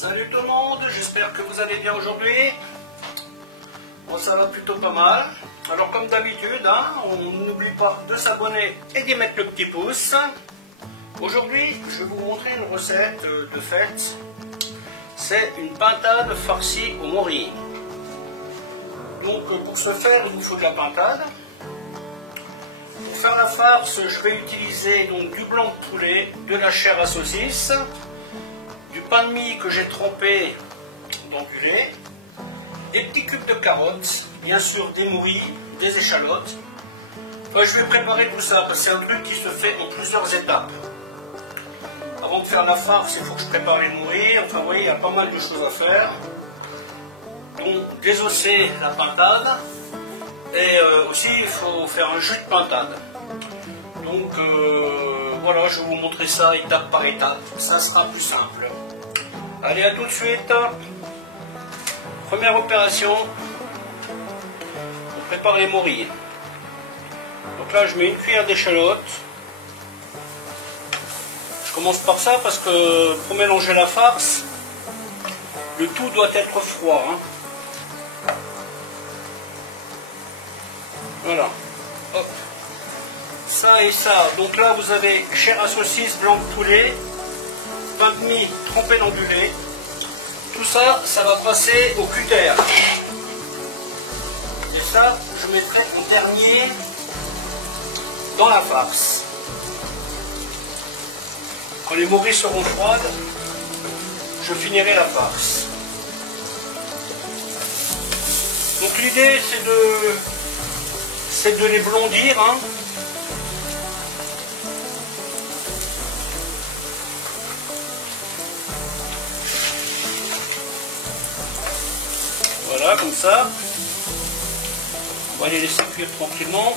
Salut tout le monde, j'espère que vous allez bien aujourd'hui. Bon, ça va plutôt pas mal. Alors comme d'habitude, on n'oublie pas de s'abonner et d'y mettre le petit pouce. Aujourd'hui, je vais vous montrer une recette de fête. C'est une pintade farcie au mori. Donc pour ce faire, il vous faut de la pintade. Pour faire la farce, je vais utiliser donc du blanc de poulet, de la chair à saucisse, du pain de mie que j'ai trempé dans du lait, des petits cubes de carottes, bien sûr des morilles, des échalotes. Enfin, je vais préparer tout ça parce que c'est un truc qui se fait en plusieurs étapes. Avant de faire la farce, il faut que je prépare les morilles. Enfin, vous voyez, il y a pas mal de choses à faire. Donc, désosser la pintade. Et aussi, il faut faire un jus de pintade. Donc, voilà, je vais vous montrer ça étape par étape. Ça sera plus simple. Allez, à tout de suite. Première opération. On prépare les morilles. Donc là, je mets une cuillère d'échalote. Je commence par ça parce que pour mélanger la farce, le tout doit être froid. Voilà. Hop. Ça et ça. Donc là, vous avez chair à saucisse, blanc de poulet, pain de mie trempé dans du lait. Tout ça, ça va passer au cutter. Et ça, je mettrai en dernier dans la farce. Quand les morilles seront froides, je finirai la farce. Donc l'idée, c'est de les blondir. Voilà, comme ça. On va les laisser cuire tranquillement.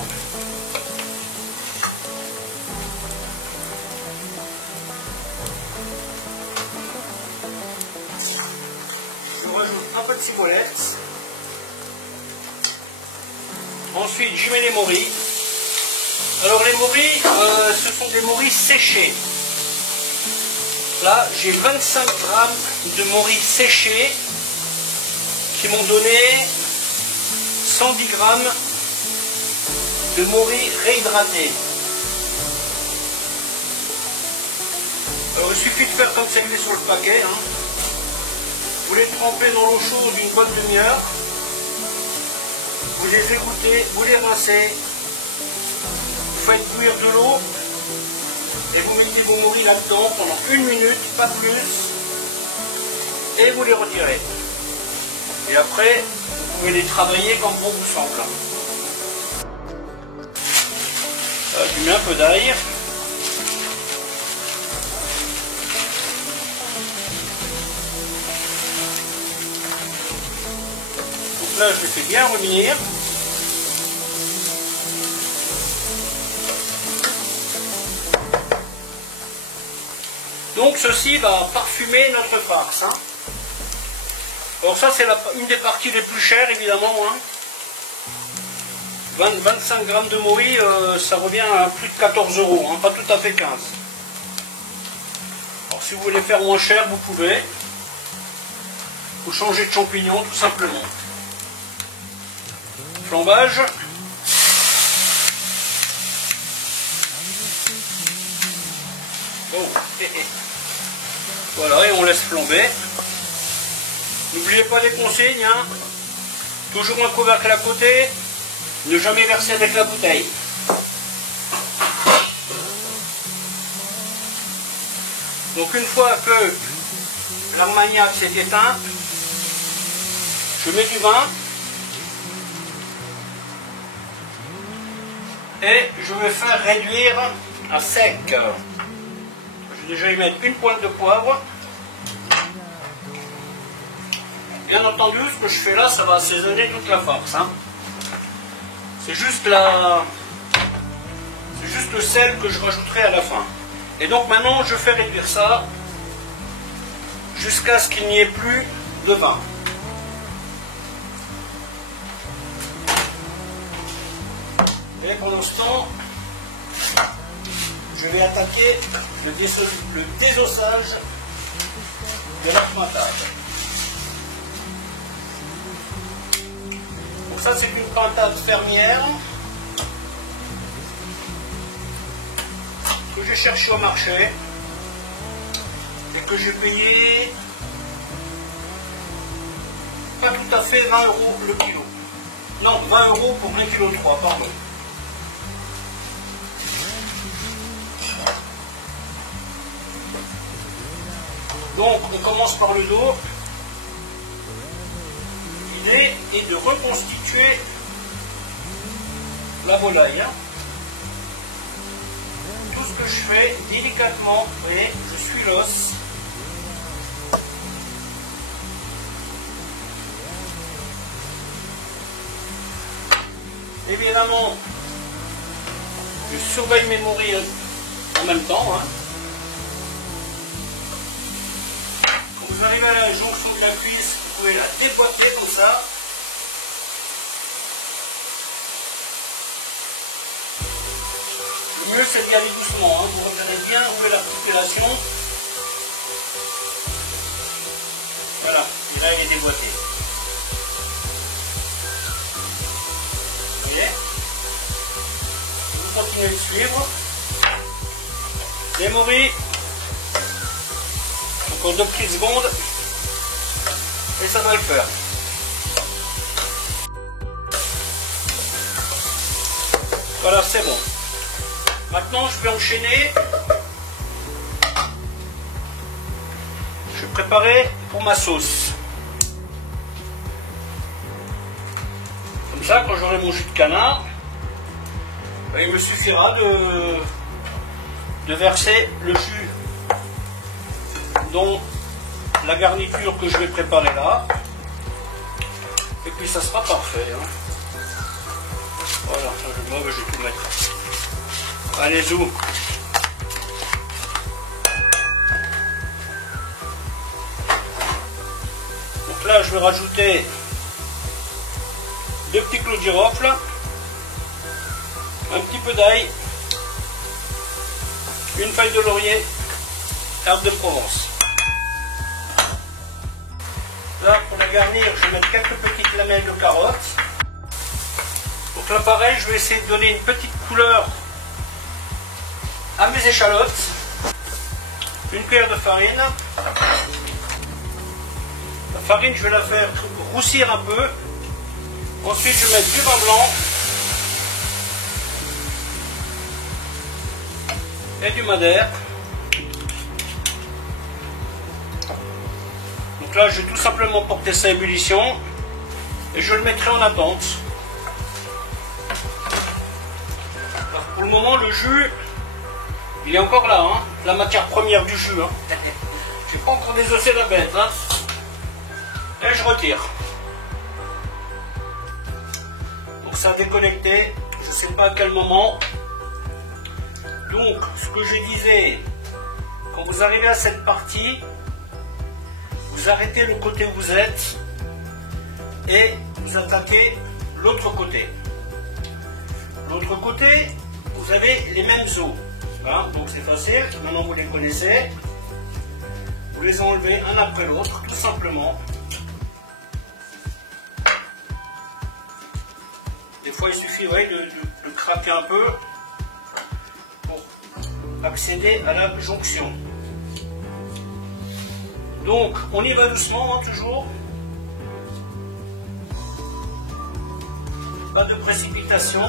Je rajoute un peu de ciboulette. Ensuite, j'y mets les morilles. Alors les morilles, ce sont des morilles séchées. Là, j'ai 25 grammes de morilles séchées qui m'ont donné 110 grammes de morilles réhydratées. Alors il suffit de faire comme c'est écrit sur le paquet. Vous les trempez dans l'eau chaude une bonne demi-heure. Vous les égouttez, vous les rincez. Vous faites bouillir de l'eau. Et vous mettez vos morilles là-dedans pendant 1 minute, pas plus. Et vous les retirez. Et après, vous pouvez les travailler comme bon vous semble. Je mets un peu d'ail. Donc là, je les fais bien revenir. Donc ceci va parfumer notre farce. Alors ça c'est une des parties les plus chères évidemment. 25 grammes de morilles, ça revient à plus de 14 €, pas tout à fait 15. Alors si vous voulez faire moins cher, vous pouvez. Vous changez de champignon tout simplement. Flambage. Oh. Voilà, et on laisse flamber. N'oubliez pas les consignes, toujours un couvercle à côté, ne jamais verser avec la bouteille. Donc une fois que l'armagnac s'est éteint, je mets du vin et je vais faire réduire à sec. Je vais déjà y mettre une pointe de poivre. Bien entendu, ce que je fais là, ça va assaisonner toute la farce. C'est juste le sel que je rajouterai à la fin. Et donc maintenant, je fais réduire ça jusqu'à ce qu'il n'y ait plus de vin. Et pendant ce temps, je vais attaquer le désossage de la pointade. Donc ça c'est une pointade fermière que j'ai cherché au marché et que j'ai payé pas tout à fait 20 € le kilo. Non, 20 € pour 1,3 kg, pardon. Donc on commence par le dos. L'idée est de reconstituer la volaille. Tout ce que je fais délicatement, vous voyez, je suis l'os. Évidemment, je surveille mes morilles en même temps. Hein. Quand vous arrivez à la jonction de la cuisse, vous pouvez la déboîter comme ça. Le mieux c'est d'y aller doucement. Hein. Vous regardez bien où est l'articulation. Voilà, et là elle est déboîtée. Vous voyez? Vous continuez de suivre. Les morilles. Encore 2 petites secondes. Et ça doit le faire. Voilà, c'est bon. Maintenant, je vais enchaîner. Je vais préparer pour ma sauce. Comme ça, quand j'aurai mon jus de canard, il me suffira de verser le jus dans la garniture que je vais préparer là. Et puis ça sera parfait. Hein. Voilà, je vais tout mettre. Allez, zou. Donc là, je vais rajouter 2 petits clous de girofle, un petit peu d'ail, une feuille de laurier, herbe de Provence. Là, pour la garnir, je vais mettre quelques petites lamelles de carottes. Donc là, pareil, je vais essayer de donner une petite couleur à mes échalotes. Une cuillère de farine. La farine, je vais la faire roussir un peu. Ensuite, je vais mettre du vin blanc et du madère. Donc là, je vais tout simplement porter ça à ébullition et je le mettrai en attente. Alors, pour le moment, le jus, il est encore là, hein, la matière première du jus. Hein. Je n'ai pas encore désossé la bête. Hein. Et je retire. Donc ça a déconnecté, je ne sais pas à quel moment. Donc, ce que je disais, quand vous arrivez à cette partie, vous arrêtez le côté où vous êtes et vous attaquez l'autre côté. L'autre côté, vous avez les mêmes os. Hein, donc c'est facile, maintenant vous les connaissez. Vous les enlevez un après l'autre, tout simplement. Des fois, il suffit de craquer un peu pour accéder à la jonction. Donc, on y va doucement, hein, toujours. Pas de précipitation.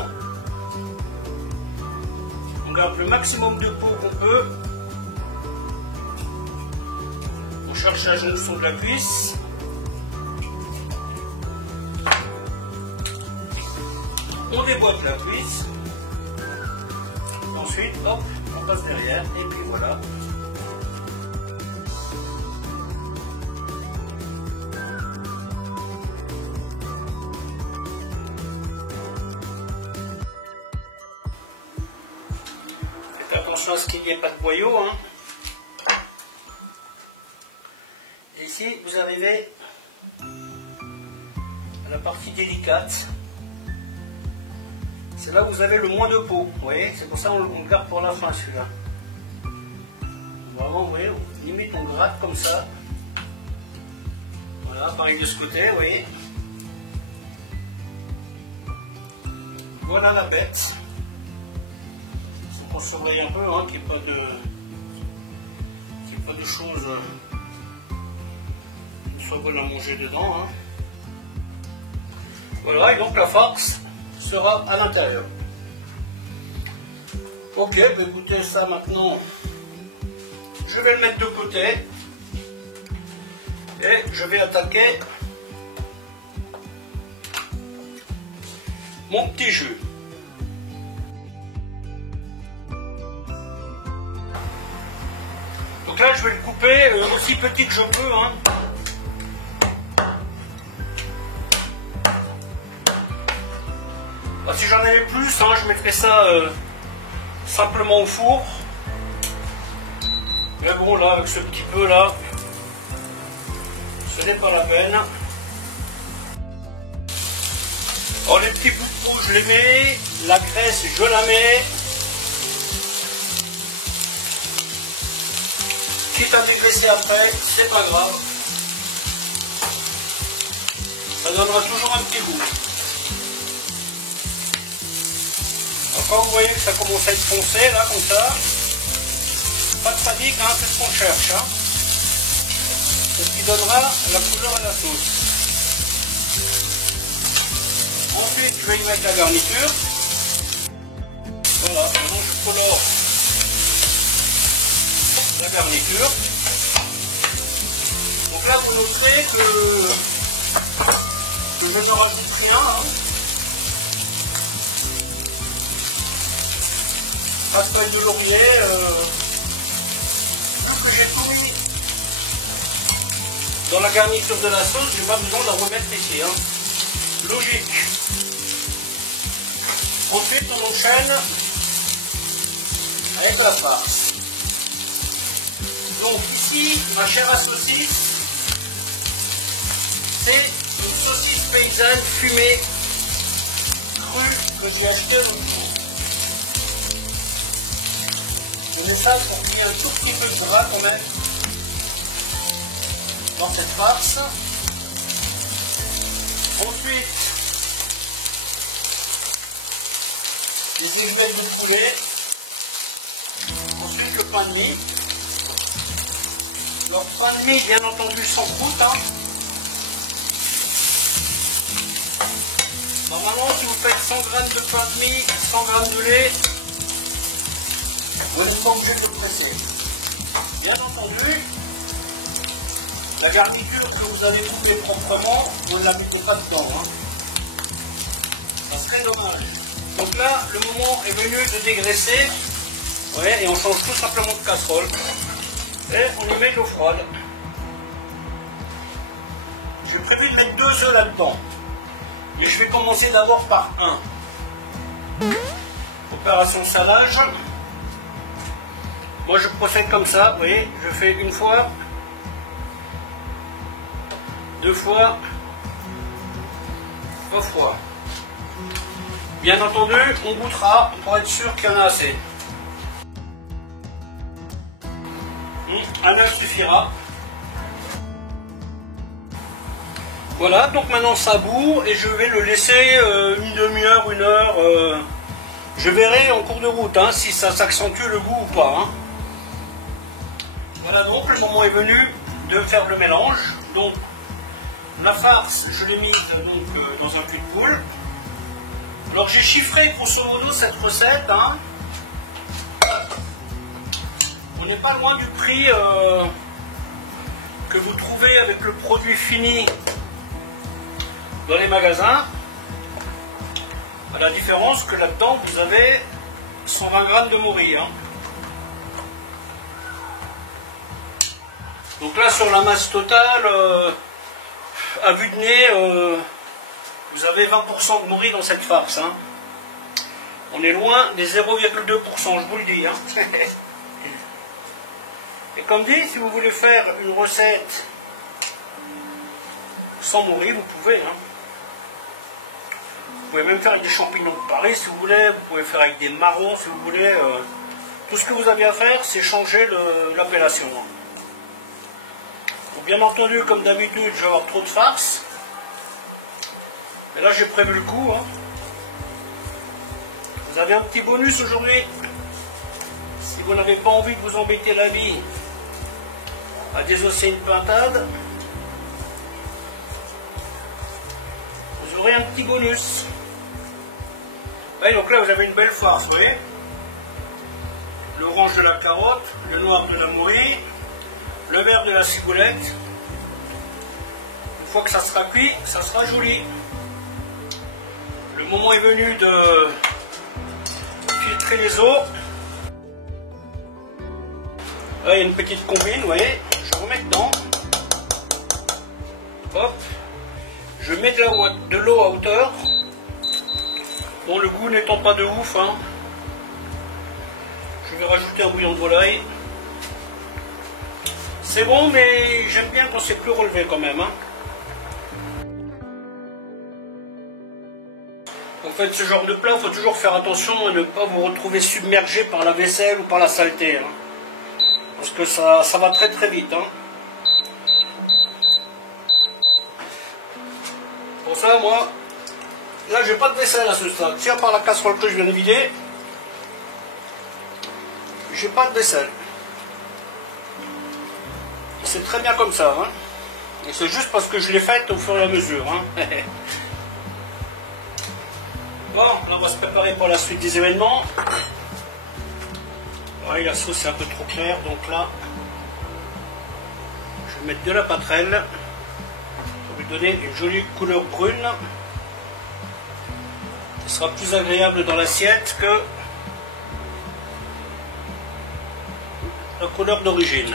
On garde le maximum de peau qu'on peut. On cherche la jonction de la cuisse. On déboîte la cuisse. Ensuite, hop, on passe derrière. Et puis voilà. Faites attention à ce qu'il n'y ait pas de boyau. Hein. Et ici, vous arrivez à la partie délicate. C'est là où vous avez le moins de peau, vous voyez, c'est pour ça qu'on le garde pour la fin celui-là. Vraiment, vous voyez, limite on gratte comme ça. Voilà, pareil de ce côté, oui. Voilà la bête. Il faut qu'on surveille un peu, hein, qu'il n'y ait pas de choses qui soient bonnes à manger dedans. Hein. Voilà, et donc la farce sera à l'intérieur. Ok, bah écoutez, ça maintenant, je vais le mettre de côté. Et je vais attaquer mon petit jus. Donc là, je vais le couper aussi petit que je peux. Hein. Bah, si j'en avais plus, hein, je mettrais ça simplement au four. Mais bon, là, avec ce petit peu là, ce n'est pas la peine. Alors les petits bouts de peau, je les mets. La graisse, je la mets. Quitte à dégraisser après, c'est pas grave. Ça donnera toujours un petit goût. Alors quand vous voyez que ça commence à être foncé, là, comme ça, pas de panique, hein, c'est ce qu'on cherche. Hein. C'est ce qui donnera la couleur à la sauce. Ensuite, je vais y mettre la garniture. Voilà, maintenant je colore la garniture. Donc là, vous noterez que je ne rajoute rien. Hein. Pas de feuille de laurier. Vu que j'ai tout mis dans la garniture de la sauce, je n'ai pas besoin de la remettre ici. Hein. Logique. Ensuite, on enchaîne avec la farce. Donc ici, ma chère à saucisse, c'est une saucisse paysanne fumée crue que j'ai achetée l'autre jour. Je mets ça pour qu'il y ait un tout petit peu de gras quand même dans cette farce. Ensuite, les aiguilles de poulet. Ensuite, le pain de mie. Alors, pain de mie, bien entendu, sans croûte. Hein. Normalement, si vous faites 100 g de pain de mie, 100 g de lait, vous n'êtes pas obligé de le presser. Bien entendu, la garniture que vous allez trouver proprement, vous ne la mettez pas dedans. Hein. Ça serait dommage. Donc là, le moment est venu de dégraisser. Ouais, et on change tout simplement de casserole. Et on y met de l'eau froide. J'ai prévu de mettre 2 œufs là-dedans. Mais je vais commencer d'abord par un. Opération salage. Moi je procède comme ça, vous voyez, je fais une fois, 2 fois, 3 fois. Bien entendu, on goûtera pour être sûr qu'il y en a assez. Un œuf suffira. Voilà, donc maintenant ça bout et je vais le laisser une demi-heure, 1 heure. Je verrai en cours de route hein, si ça s'accentue le goût ou pas. Hein. Voilà donc le moment est venu de faire le mélange. Donc la farce, je l'ai mise donc, dans un cul de poule. Alors j'ai chiffré grosso modo cette recette. Hein. On n'est pas loin du prix que vous trouvez avec le produit fini dans les magasins. À la différence que là-dedans vous avez 120 g de morue. Hein. Donc là sur la masse totale, à vue de nez, vous avez 20% de morue dans cette farce. Hein. On est loin des 0,2%, je vous le dis. Hein. Et comme dit, si vous voulez faire une recette sans morue, vous pouvez. Hein. Vous pouvez même faire avec des champignons de Paris si vous voulez, vous pouvez faire avec des marrons si vous voulez. Tout ce que vous avez à faire, c'est changer l'appellation. bien entendu, comme d'habitude, je vais avoir trop de farce. Mais là, j'ai prévu le coup. Hein. Vous avez un petit bonus aujourd'hui. Si vous n'avez pas envie de vous embêter la vie à désosser une pintade, vous aurez un petit bonus. Ouais, donc là, vous avez une belle farce, vous voyez. L'orange de la carotte, le noir de la morue, le vert de la ciboulette. Une fois que ça sera cuit, ça sera joli. Le moment est venu de filtrer les eaux. Là, il y a une petite combine, vous voyez. Je remets dedans. Hop. Je mets de l'eau à hauteur. Bon, le goût n'étant pas de ouf, hein. Je vais rajouter un bouillon de volaille. C'est bon, mais j'aime bien quand c'est plus relevé quand même. Hein. En fait, ce genre de plat, il faut toujours faire attention à ne pas vous retrouver submergé par la vaisselle ou par la saleté. Hein. Parce que ça va très très vite. Hein. Pour ça, moi, là, j'ai pas de vaisselle à ce stade. Tiens, par la casserole que je viens de vider, j'ai pas de vaisselle. C'est très bien comme ça. Hein. Et c'est juste parce que je l'ai faite au fur et à mesure. Hein. Bon, là, on va se préparer pour la suite des événements. Ouais, la sauce est un peu trop claire, donc là, je vais mettre de la pâterelle pour lui donner une jolie couleur brune. Ce sera plus agréable dans l'assiette que la couleur d'origine.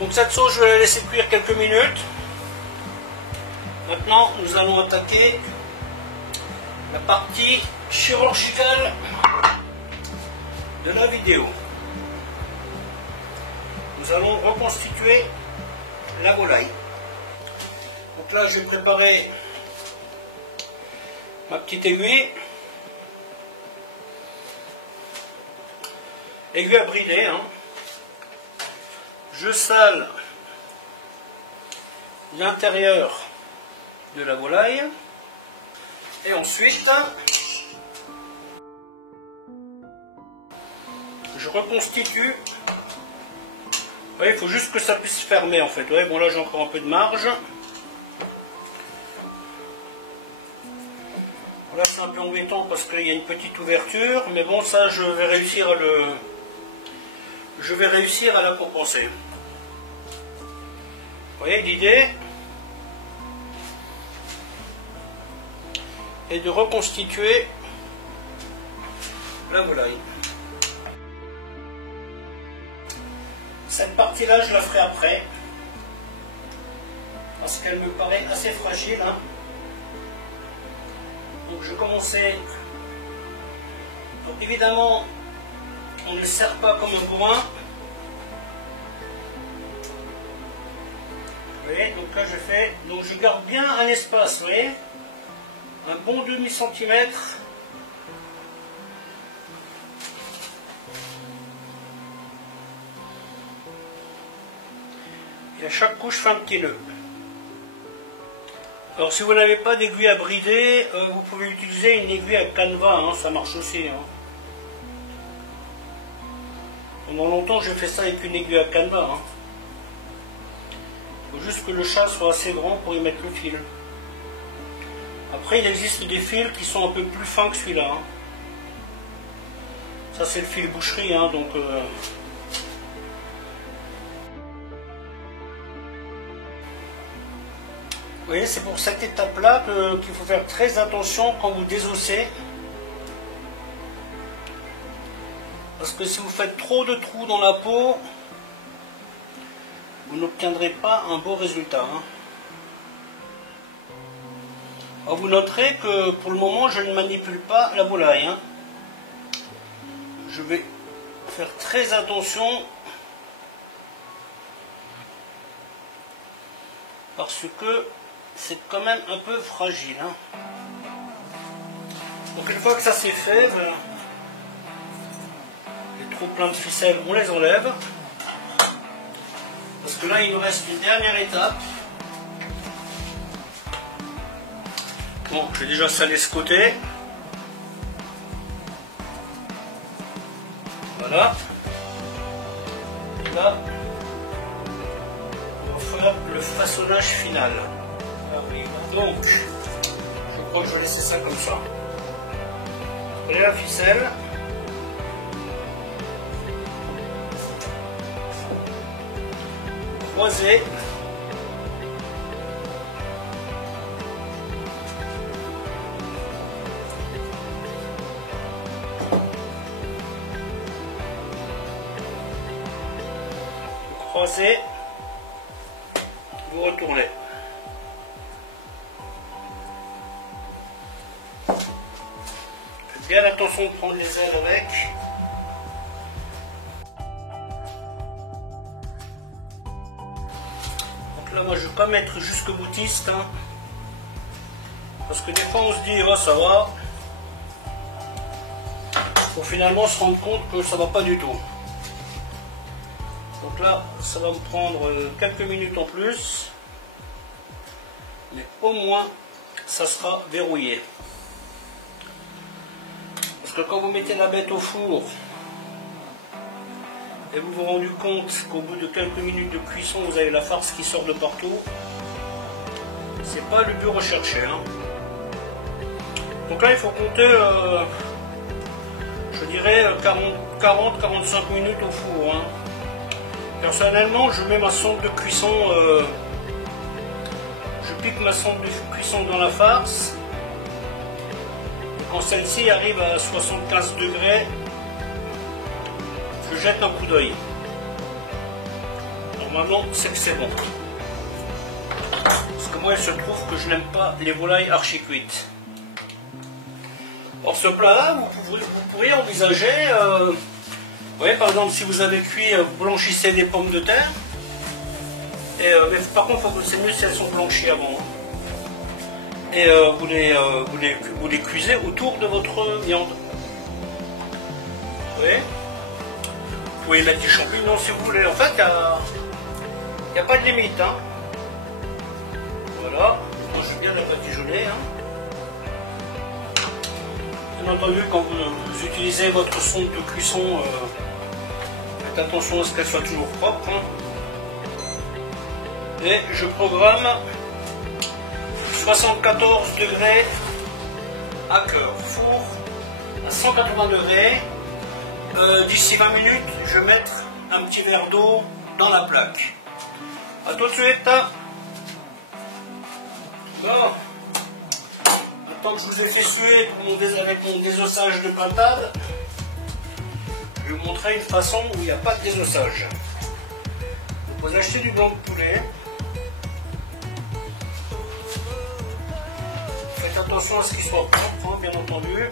Donc cette sauce, je vais la laisser cuire quelques minutes. Maintenant, nous allons attaquer la partie chirurgicale de la vidéo. Nous allons reconstituer la volaille. Donc là, je vais préparer ma petite aiguille. Aiguille à brider. Hein. Je sale l'intérieur de la volaille. Et ensuite, je reconstitue. Vous voyez, il faut juste que ça puisse fermer en fait. Vous voyez, bon là j'ai encore un peu de marge. Là c'est un peu embêtant parce qu'il y a une petite ouverture, mais bon ça je vais réussir à la compenser. Vous voyez, l'idée est de reconstituer la volaille. Cette partie-là, je la ferai après, parce qu'elle me paraît assez fragile. Hein. Donc je vais commencer. Donc évidemment, on ne le serre pas comme un bourrin. Vous voyez, donc là je fais. Donc je garde bien un espace, vous voyez, un bon demi-centimètre. Et à chaque couche, je fais un petit nœud. Alors si vous n'avez pas d'aiguille à brider, vous pouvez utiliser une aiguille à canevas, hein, ça marche aussi. Hein. Pendant longtemps, j'ai fait ça avec une aiguille à canevas. Hein. Il faut juste que le chat soit assez grand pour y mettre le fil. Après, il existe des fils qui sont un peu plus fins que celui-là. Hein. Ça, c'est le fil boucherie, hein, donc... Vous voyez, c'est pour cette étape-là qu'il faut faire très attention quand vous désossez. Parce que si vous faites trop de trous dans la peau, vous n'obtiendrez pas un beau résultat. Hein. Alors vous noterez que pour le moment, je ne manipule pas la volaille. Hein. Je vais faire très attention parce que c'est quand même un peu fragile. Hein. Donc une fois que ça c'est fait, ben, les trop pleins de ficelles, on les enlève. Parce que là, il nous reste une dernière étape. Bon, je vais déjà saler ce côté. Voilà. Et là, on va faire le façonnage final. Donc, je crois que je vais laisser ça comme ça. Et la ficelle. Croiser. Croiser. Vous retournez. Faites bien attention de prendre les ailes avec. Donc là, moi, je ne vais pas mettre jusque boutiste. Hein, parce que des fois, on se dit, oh, ça va. Pour finalement se rendre compte que ça ne va pas du tout. Donc là, ça va me prendre quelques minutes en plus. Mais au moins, ça sera verrouillé. Parce que quand vous mettez la bête au four et vous vous rendez compte qu'au bout de quelques minutes de cuisson, vous avez la farce qui sort de partout, c'est pas le but recherché. Hein. Donc là, il faut compter, je dirais, 40-45 minutes au four. Hein. Personnellement, je mets ma sonde de cuisson, je pique ma sonde de cuisson dans la farce. Quand celle-ci arrive à 75 degrés, je jette un coup d'œil. Normalement, c'est que c'est bon. Parce que moi, il se trouve que je n'aime pas les volailles archi cuites. Or, ce plat-là, vous pourriez envisager, vous voyez, par exemple, si vous avez cuit, vous blanchissez des pommes de terre. Et, mais par contre, c'est mieux si elles sont blanchies avant. Hein. Et vous les cuisez autour de votre viande. Vous voyez? Vous pouvez mettre des champignons si vous voulez. En fait, il n'y a pas de limite. Hein. Voilà. Moi, je vais bien la badigeonner. Hein. Bien entendu, quand vous utilisez votre sonde de cuisson, faites attention à ce qu'elle soit toujours propre. Hein. Et je programme 74 degrés à cœur, four à 180 degrés. D'ici 20 minutes, je vais mettre un petit verre d'eau dans la plaque. A tout de suite. Bon. Maintenant que je vous ai fait suer avec mon désossage de pintade, je vais vous montrer une façon où il n'y a pas de désossage. Vous achetez du blanc de poulet. Faites attention à ce qu'il soit propre, hein, bien entendu.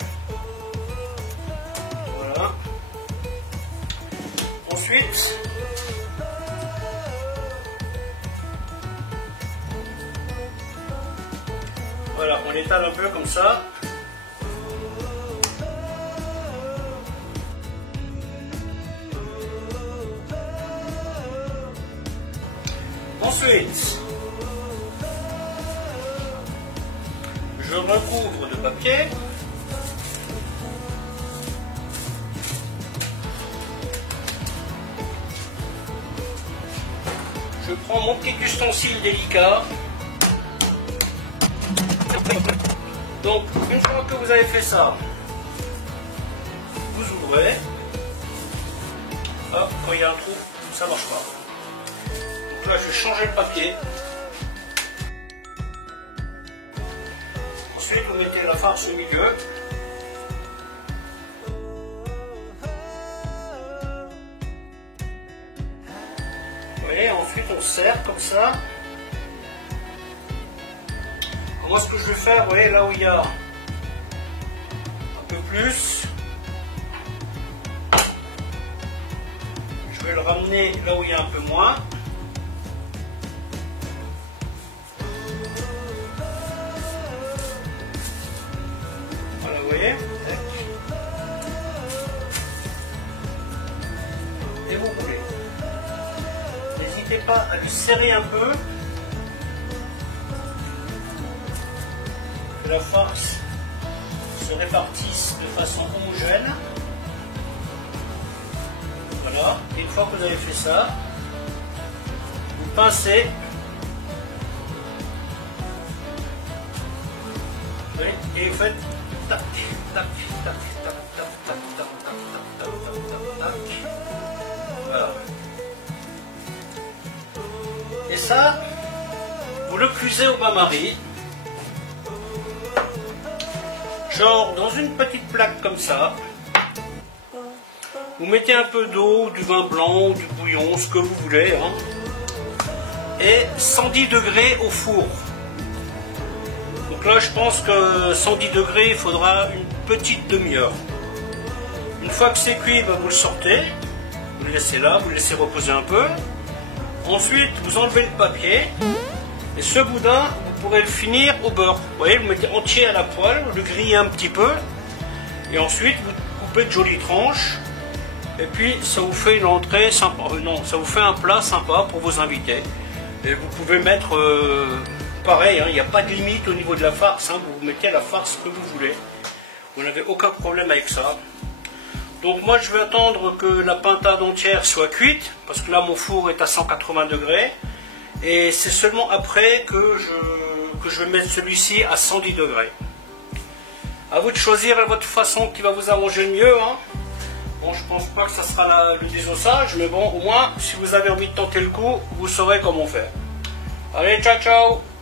Voilà. Ensuite, voilà, on l'étale un peu comme ça. Ensuite, je recouvre de papier. Je prends mon petit ustensile délicat. Donc, une fois que vous avez fait ça, vous ouvrez. Hop, quand il y a un trou, ça ne marche pas. Donc là, je vais changer le papier. Ensuite, vous mettez la farce au milieu. Vous voyez, ensuite on serre comme ça. Moi, ce que je vais faire, vous voyez, là où il y a un peu plus, je vais le ramener là où il y a un peu moins. Voilà, vous voyez. Et vous roulez. n'hésitez pas à le serrer un peu. Que la farce se répartisse de façon homogène. Voilà, et une fois que vous avez fait ça, vous pincez. Oui, et vous faites tac, tac, tac, tac, tac, tac, tac, tac, tac, tac, tac, tac. Voilà. Et ça, vous le cuisez au bain-marie. Genre dans une petite plaque comme ça. Vous mettez un peu d'eau, du vin blanc, du bouillon, ce que vous voulez. Hein, et 110 degrés au four. Donc là, je pense que 110 degrés, il faudra une petite demi-heure. Une fois que c'est cuit, vous le sortez. Vous le laissez là, vous le laissez reposer un peu. Ensuite, vous enlevez le papier. Et ce boudin, vous pourrez le finir au beurre. Vous voyez, vous mettez entier à la poêle, vous le grillez un petit peu. Et ensuite, vous coupez de jolies tranches. Et puis, ça vous fait une entrée sympa. Non, ça vous fait un plat sympa pour vos invités. Et vous pouvez mettre, pareil, il n'y a pas de limite au niveau de la farce. Hein, vous mettez la farce que vous voulez. Vous n'avez aucun problème avec ça. Donc moi, je vais attendre que la pintade entière soit cuite. Parce que là, mon four est à 180 degrés. Et c'est seulement après que je vais mettre celui-ci à 110 degrés. À vous de choisir votre façon qui va vous arranger le mieux. Hein. Bon, je pense pas que ça sera le désossage, mais bon, au moins, si vous avez envie de tenter le coup, vous saurez comment faire. Allez, ciao, ciao!